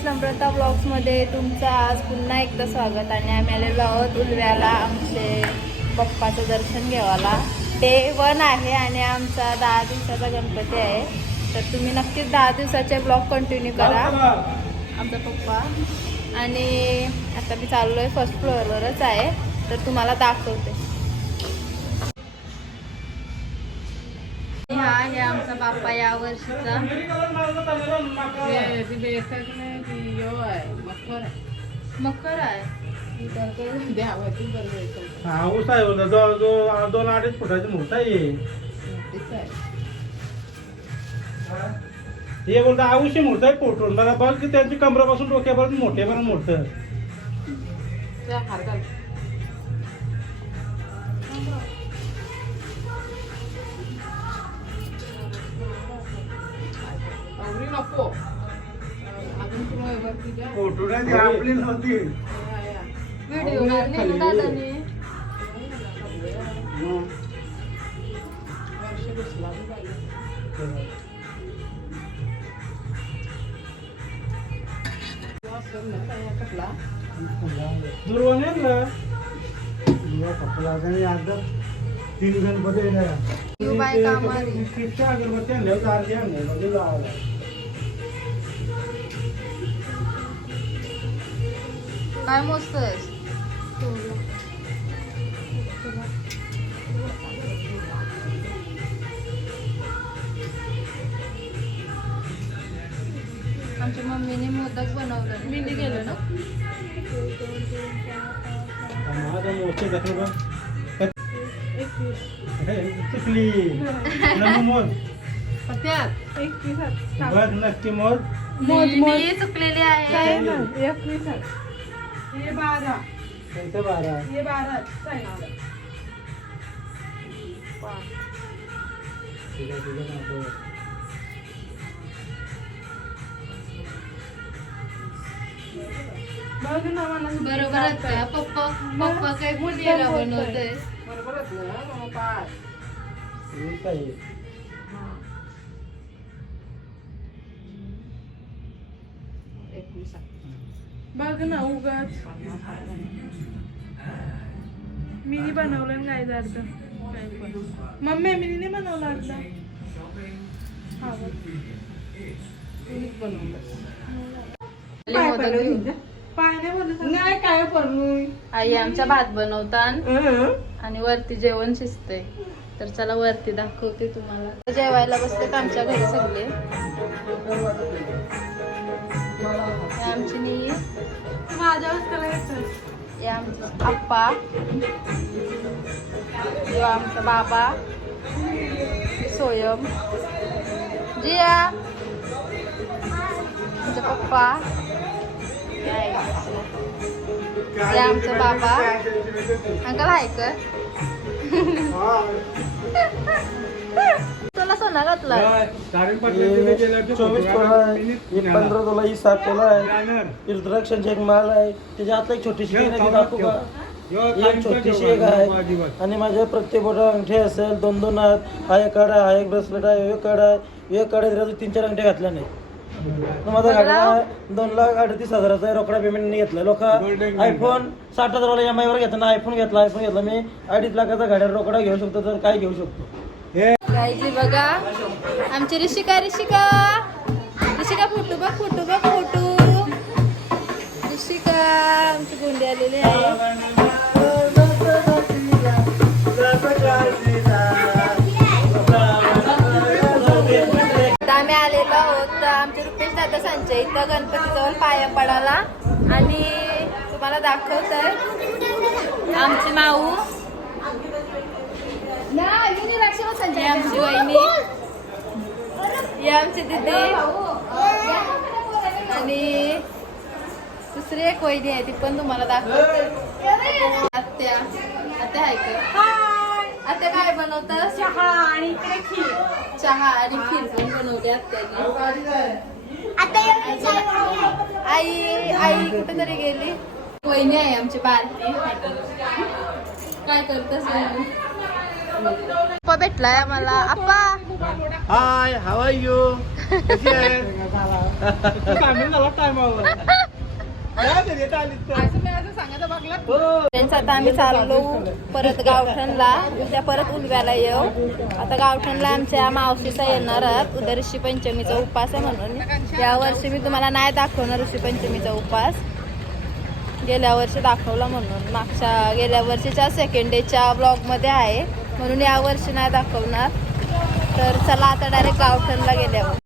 Guys, नम्रता ब्लॉग्समध्ये तुमचं आज पुन्हा एकदा स्वागत. आणि आम्ही आलेलो आहोत उलव्याला आमचे पप्पाचं दर्शन घ्यावाला. डे 1 आहे आणि आमचा 10 दिवसाचा गणपती आहे. तर तुम्ही नक्कीच 10 दिवसाचे ब्लॉग कंटिन्यू करा. आमचा पप्पा आणि आता मी चाललो आहे फर्स्ट फ्लोअरवरच आहे, तर तुम्हाला दाखवते. हा आहे आमचा बाप्पा या वर्षीचा. मकर आहे. ऊस आहे बोलतो जो 2-2.5 फुटाची मूर्त आहे. हे बोलतो आऊशी मूर्त आहे पोटून मला बघ की त्यांची कमरापासून डोक्यापर्यंत मोठे पण मूर्त. फोटो नाही आपली नव्हती. व्हिडिओ नाही दादाने. तीन गणपती अगरबत्ती काय मस्त आहे. आमच्या मम्मीने मोदक बनवलं. मी गेलो ना. चुकली बघ नक्की मोर मी चुकलेली आहे. 12 बरोबर का पप्पा? पप्पा काय मुलीला बनवतोय. बघ ना उगाच मिनी बनवलं काय अर्ध. मम्मी मिनीने बनवलं अर्ध. नाही काय आई आमच्या भात बनवतात आणि वरती जेवण शिजतंय. तर चला वरती दाखवते तुम्हाला. जेवायला बसलेत आमच्या घरी सगळे. आमची नी माझ्या हे आमचे आप्पा, हे आमचा बाबा, सोयम, जिया, आमचे पप्पा, हे आमचं बाबा. अंकल आहे का? तुला सोना घातला. 24 तोला आहे, 15 तोला, 7 तोला आहे. रुद्राक्षांची एक माल आहे. त्याच्या हातला एक छोटीशी दाखवू का? एक छोटीशी एक आहे. आणि माझ्या प्रत्येक बोटा अंगठी असेल 2-2 आहेत. हा एक काढा, हा एक ब्रेसलेट आहे, एक काढा आहे, एक काढा. 3-4 अंगठ्या घातल्या नाही. माझा गाडा 2,38,000चा आहे. रोकडा पेमेंट घेतला. लोक आयफोन 60,000 EMI वर घेताना आयफोन घेतला. मी 2.5 लाखाचा गाड्या रोकडा घेऊ शकतो. तर काय घेऊ शकतो? गाईजी बघा आमची ऋषिका फोटो बघ, फोटो. ऋषिका आमची गोंडी आलेली आहे. आम्ही आलेलो आहोत आमचे रुपेश दादा संजय इथं गणपतीजवळ पाया पडाला. आणि तुम्हाला दाखवत आहे आमची माऊ, संजय आमची वहिनी, ही आमची दिदी आणि दुसरी एक वहिनी आहे ती पण तुम्हाला दाखवते. आत्या आहे का? आत्या काय बनवतात? चहा आणि खीर पण बनवते आत्याने. आई कुठे तरी गेली. वहिनी आहे आमची बारकी. काय करतस? पप्पा भेटलाय आम्हाला. आप्पा हाय, हाऊ आर यू? फ्रेंड्स आता आम्ही चाललो परत गावठणला. उद्या परत उलव्याला येऊ. आता गावठणला आमच्या मावशीचा येणार आहात. उद्या ऋषी पंचमीचा उपास आहे म्हणून या वर्षी मी तुम्हाला नाही दाखवणार ऋषी पंचमीचा उपास. गेल्या वर्षी दाखवला म्हणून गेल्या वर्षीच्या सेकंड डेच्या ब्लॉगमध्ये आहे म्हणून या वर्षी नाही दाखवणार. तर चला आता डायरेक्ट गावठणला गेल्यावर